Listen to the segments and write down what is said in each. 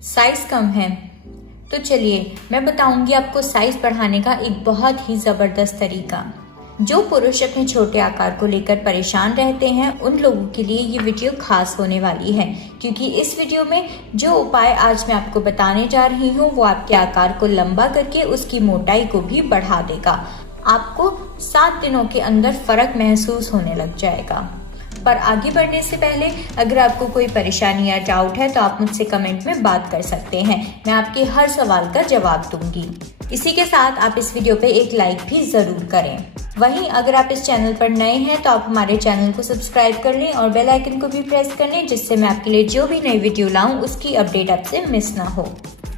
Size कम है, तो चलिए मैं बताऊंगी आपको साइज बढ़ाने का एक बहुत ही जबरदस्त तरीका। जो पुरुष अपने छोटे आकार को लेकर परेशान रहते हैं उन लोगों के लिए ये वीडियो खास होने वाली है, क्योंकि इस वीडियो में जो उपाय आज मैं आपको बताने जा रही हूँ वो आपके आकार को लंबा करके उसकी मोटाई को भी बढ़ा देगा। आपको 7 दिनों के अंदर फर्क महसूस होने लग जाएगा। पर आगे बढ़ने से पहले अगर आपको कोई परेशानी या डाउट है तो आप मुझसे कमेंट में बात कर सकते हैं, मैं आपके हर सवाल का जवाब दूंगी। इसी के साथ आप इस वीडियो पे एक लाइक भी जरूर करें। वहीं अगर आप इस चैनल पर नए हैं तो आप हमारे चैनल को सब्सक्राइब कर लें और बेल आइकन को भी प्रेस कर लें, जिससे मैं आपके लिए जो भी नई वीडियो लाऊं उसकी अपडेट आपसे मिस ना हो।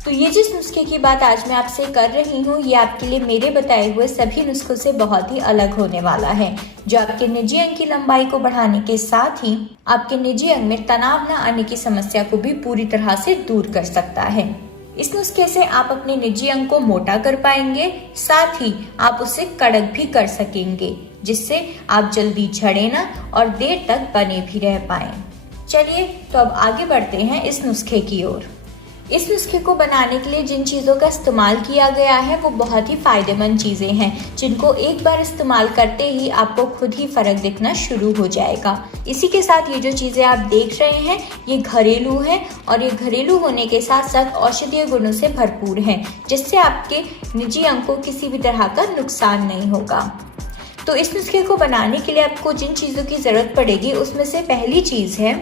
तो ये जिस नुस्खे की बात आज मैं आपसे कर रही हूँ ये आपके लिए मेरे बताए हुए सभी नुस्खों से बहुत ही अलग होने वाला है, जो आपके निजी अंग की लंबाई को बढ़ाने के साथ ही आपके निजी अंग में तनाव न आने की समस्या को भी पूरी तरह से दूर कर सकता है। इस नुस्खे से आप अपने निजी अंग को मोटा कर पाएंगे, साथ ही आप उसे कड़क भी कर सकेंगे, जिससे आप जल्दी झड़े न और देर तक बने भी रह पाएं। चलिए तो अब आगे बढ़ते हैं इस नुस्खे की ओर। इस नुस्खे को बनाने के लिए जिन चीज़ों का इस्तेमाल किया गया है वो बहुत ही फायदेमंद चीज़ें हैं, जिनको एक बार इस्तेमाल करते ही आपको खुद ही फर्क दिखना शुरू हो जाएगा। इसी के साथ ये जो चीज़ें आप देख रहे हैं ये घरेलू हैं और ये घरेलू होने के साथ साथ औषधीय गुणों से भरपूर हैं, जिससे आपके निजी अंग को किसी भी तरह का नुकसान नहीं होगा। तो इस नुस्खे को बनाने के लिए आपको जिन चीज़ों की ज़रूरत पड़ेगी उसमें से पहली चीज़ है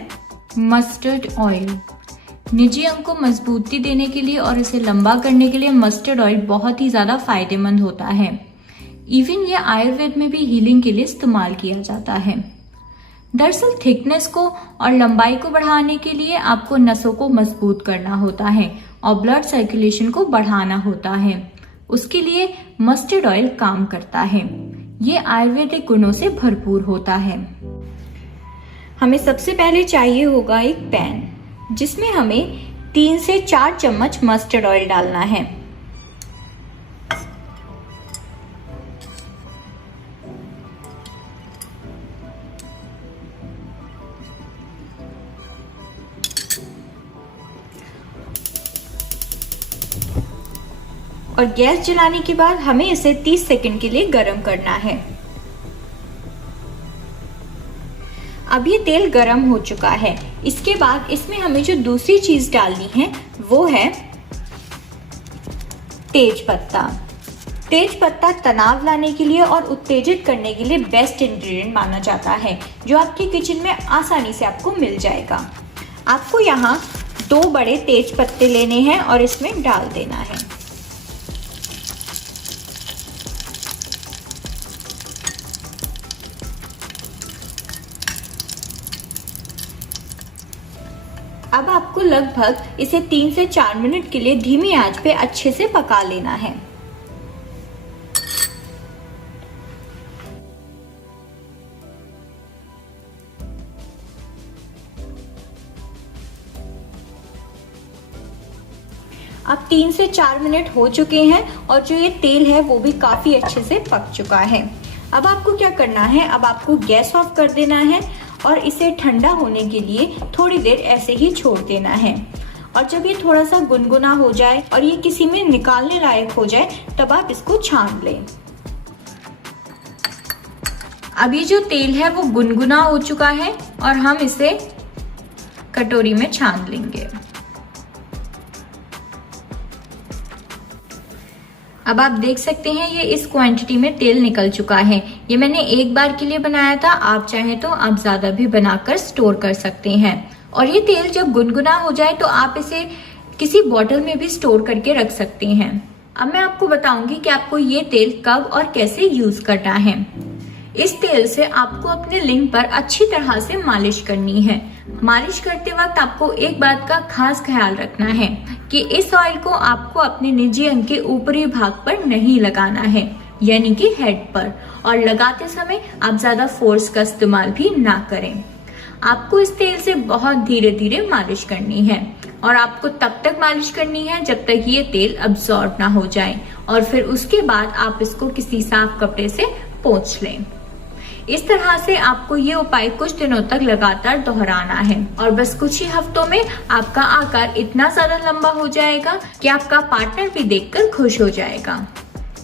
मस्टर्ड ऑयल। निजी अंग को मजबूती देने के लिए और इसे लंबा करने के लिए मस्टर्ड ऑयल बहुत ही ज़्यादा फायदेमंद होता है। इवन ये आयुर्वेद में भी हीलिंग के लिए इस्तेमाल किया जाता है। दरअसल थिकनेस को और लंबाई को बढ़ाने के लिए आपको नसों को मजबूत करना होता है और ब्लड सर्कुलेशन को बढ़ाना होता है। उसके लिए मस्टर्ड ऑयल काम करता है। ये आयुर्वेदिक गुणों से भरपूर होता है। हमें सबसे पहले चाहिए होगा एक पैन, जिसमें हमें 3 से 4 चम्मच मस्टर्ड ऑयल डालना है। और गैस जलाने के बाद हमें इसे 30 सेकंड के लिए गर्म करना है। अब ये तेल गरम हो चुका है। इसके बाद इसमें हमें जो दूसरी चीज डालनी है वो है तेज पत्ता। तेज पत्ता तनाव लाने के लिए और उत्तेजित करने के लिए बेस्ट इंग्रेडिएंट माना जाता है, जो आपके किचन में आसानी से आपको मिल जाएगा। आपको यहाँ 2 बड़े तेज पत्ते लेने हैं और इसमें डाल देना है। अब आपको लगभग इसे 3 से 4 मिनट के लिए धीमी आंच पे अच्छे से पका लेना है। अब 3 से 4 मिनट हो चुके हैं और जो ये तेल है वो भी काफी अच्छे से पक चुका है। अब आपको क्या करना है, अब आपको गैस ऑफ कर देना है और इसे ठंडा होने के लिए थोड़ी देर ऐसे ही छोड़ देना है। और जब ये थोड़ा सा गुनगुना हो जाए और ये किसी में निकालने लायक हो जाए तब आप इसको छान लें। अब ये जो तेल है वो गुनगुना हो चुका है और हम इसे कटोरी में छान लेंगे। अब आप देख सकते हैं ये इस क्वांटिटी में तेल निकल चुका है। ये मैंने एक बार के लिए बनाया था, आप चाहें तो आप ज्यादा भी बनाकर स्टोर कर सकते हैं। और ये तेल जब गुनगुना हो जाए तो आप इसे किसी बॉटल में भी स्टोर करके रख सकते हैं। अब मैं आपको बताऊंगी कि आपको ये तेल कब और कैसे यूज करना है। इस तेल से आपको अपने लिंग पर अच्छी तरह से मालिश करनी है। मालिश करते वक्त आपको एक बात का खास ख्याल रखना है कि इस ऑयल को आपको अपने निजी अंग के ऊपरी भाग पर नहीं लगाना है, यानी कि हेड पर, और लगाते समय आप ज्यादा फोर्स का इस्तेमाल भी ना करें। आपको इस तेल से बहुत धीरे धीरे मालिश करनी है और आपको तब तक मालिश करनी है जब तक ये तेल अब्सॉर्ब ना हो जाए, और फिर उसके बाद आप इसको किसी साफ कपड़े से पोंछ लें। इस तरह से आपको ये उपाय कुछ दिनों तक लगातार दोहराना है और बस कुछ ही हफ्तों में आपका आकार इतना ज्यादा लंबा हो जाएगा कि आपका पार्टनर भी देखकर खुश हो जाएगा।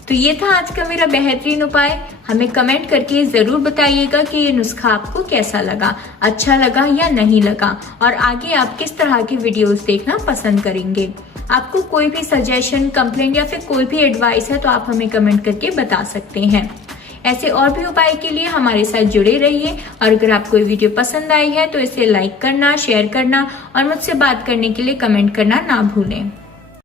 तो ये था आज का मेरा बेहतरीन उपाय। हमें कमेंट करके जरूर बताइएगा कि ये नुस्खा आपको कैसा लगा, अच्छा लगा या नहीं लगा, और आगे आप किस तरह की वीडियोस देखना पसंद करेंगे। आपको कोई भी सजेशन, कंप्लेंट या फिर कोई भी एडवाइस है तो आप हमें कमेंट करके बता सकते हैं। ऐसे और भी उपाय के लिए हमारे साथ जुड़े रहिए और अगर आपको ये वीडियो पसंद आई है तो इसे लाइक करना, शेयर करना और मुझसे बात करने के लिए कमेंट करना ना भूलें।